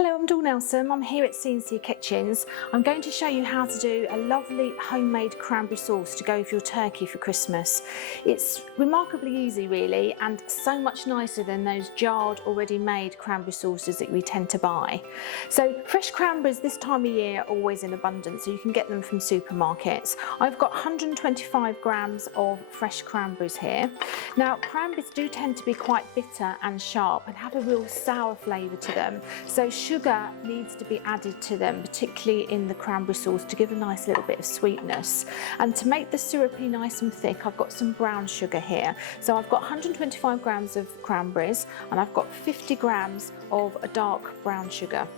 Hello, I'm Dawn Nelson. I'm here at C&C Kitchens. I'm going to show you how to do a lovely homemade cranberry sauce to go for your turkey for Christmas. It's remarkably easy really, and so much nicer than those jarred, already made cranberry sauces that we tend to buy. So fresh cranberries this time of year are always in abundance, so you can get them from supermarkets. I've got 125 grams of fresh cranberries here. Now cranberries do tend to be quite bitter and sharp and have a real sour flavour to them. So sugar needs to be added to them, particularly in the cranberry sauce, to give a nice little bit of sweetness. And to make the syrupy nice and thick, I've got some brown sugar here. So I've got 125 grams of cranberries and I've got 50 grams of a dark brown sugar.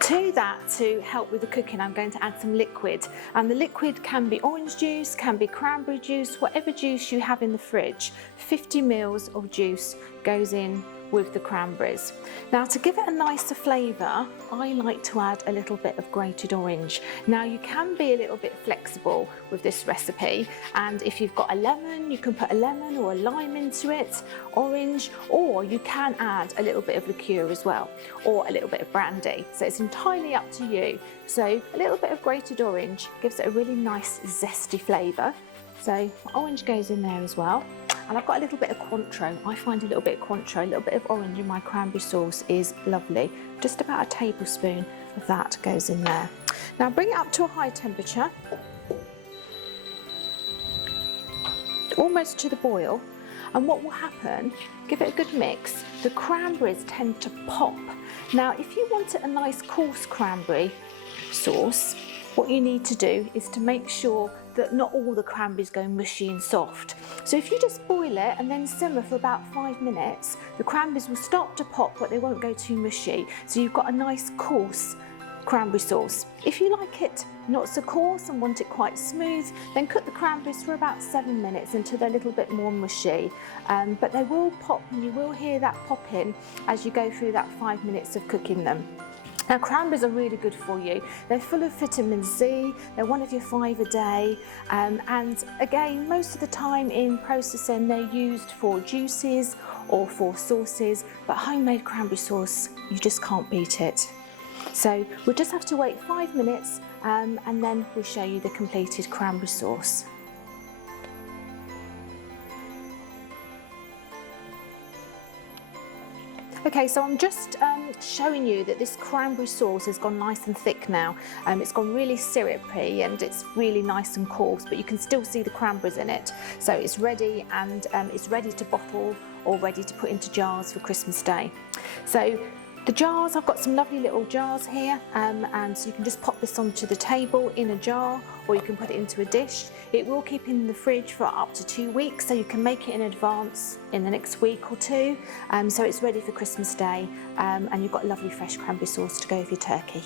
To that, to help with the cooking, I'm going to add some liquid, and the liquid can be orange juice, can be cranberry juice, whatever juice you have in the fridge. 50 mils of juice goes in with the cranberries. Now to give it a nicer flavour, I like to add a little bit of grated orange. Now you can be a little bit flexible with this recipe, and if you've got a lemon, you can put a lemon or a lime into it, orange, or you can add a little bit of liqueur as well, or a little bit of brandy. So it's entirely up to you. So a little bit of grated orange gives it a really nice zesty flavour. So orange goes in there as well. And I've got a little bit of Cointreau. I find a little bit of Cointreau, a little bit of orange in my cranberry sauce is lovely. Just about a tablespoon of that goes in there. Now bring it up to a high temperature, almost to the boil. And what will happen, give it a good mix, the cranberries tend to pop. Now if you want a nice coarse cranberry sauce, what you need to do is to make sure that not all the cranberries go mushy and soft. So if you just boil it and then simmer for about 5 minutes, the cranberries will start to pop, but they won't go too mushy. So you've got a nice coarse cranberry sauce. If you like it not so coarse and want it quite smooth, then cook the cranberries for about 7 minutes until they're a little bit more mushy. But they will pop, and you will hear that popping as you go through that 5 minutes of cooking them. Now cranberries are really good for you. They're full of vitamin C, they're one of your 5 a day, and again, most of the time in processing they're used for juices or for sauces, but homemade cranberry sauce, you just can't beat it. So we'll just have to wait 5 minutes and then we'll show you the completed cranberry sauce. Okay, so I'm just showing you that this cranberry sauce has gone nice and thick now. It's gone really syrupy and it's really nice and coarse, but you can still see the cranberries in it. So it's ready, and it's ready to bottle or ready to put into jars for Christmas Day. So the jars, I've got some lovely little jars here, and so you can just pop this onto the table in a jar, or you can put it into a dish. It will keep in the fridge for up to 2 weeks, so you can make it in advance in the next week or two. So it's ready for Christmas Day, and you've got lovely fresh cranberry sauce to go with your turkey.